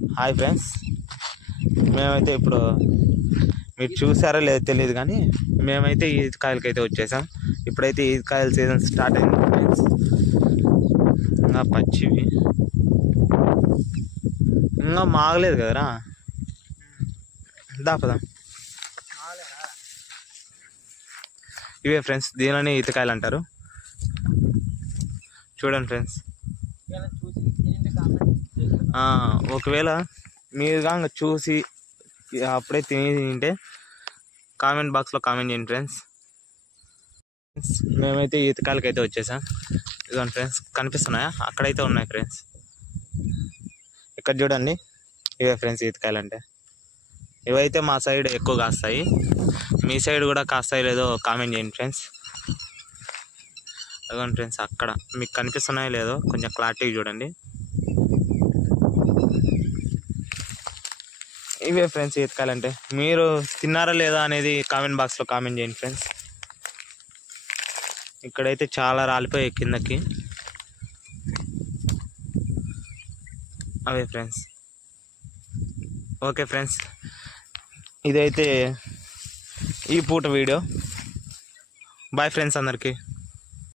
Hi friends, మేమైతే ఇప్పుడు మీరు చూసారో లేదో తెలియదు కానీ మేమైతే ఈతకాయలకి అయితే వచ్చేసాం. ఇప్పుడైతే ఈతకాయల సీజన్ స్టార్ట్ అయింది ఫ్రెండ్స్. ఇంకా పచ్చివి ఇంకా మాగలేదు కదరా, దాపదాం. ఇవే ఫ్రెండ్స్, దీనిలోనే ఈతకాయలు అంటారు. చూడండి ఫ్రెండ్స్, ఒకవేళ మీరు కానీ చూసి అప్పుడే తింటే కామెంట్ బాక్స్లో కామెంట్ చేయండి ఫ్రెండ్స్. మేమైతే ఈతకాయలకి అయితే వచ్చేసాం. ఇదిగోండి ఫ్రెండ్స్, కనిపిస్తున్నాయా? అక్కడైతే ఉన్నాయి ఫ్రెండ్స్. ఇక్కడ చూడండి, ఇవే ఫ్రెండ్స్ ఈతకాయలు అంటే. ఇవైతే మా సైడ్ ఎక్కువ కాస్తాయి. మీ సైడ్ కూడా కాస్తాయి లేదో కామెంట్ చేయండి ఫ్రెండ్స్. అదిగోండి ఫ్రెండ్స్, అక్కడ మీకు కనిపిస్తున్నాయో లేదో కొంచెం క్లారిటీగా చూడండి. ఇవే ఫ్రెండ్స్ ఈతకాయలు అంటే. మీరు తిన్నారా లేదా అనేది కామెంట్ బాక్స్లో కామెంట్ చేయండి ఫ్రెండ్స్. ఇక్కడైతే చాలా రాలిపోయాయి కిందకి. అవే ఫ్రెండ్స్. ఓకే ఫ్రెండ్స్, ఇదైతే ఈ పూట వీడియో. బాయ్ ఫ్రెండ్స్ అందరికీ.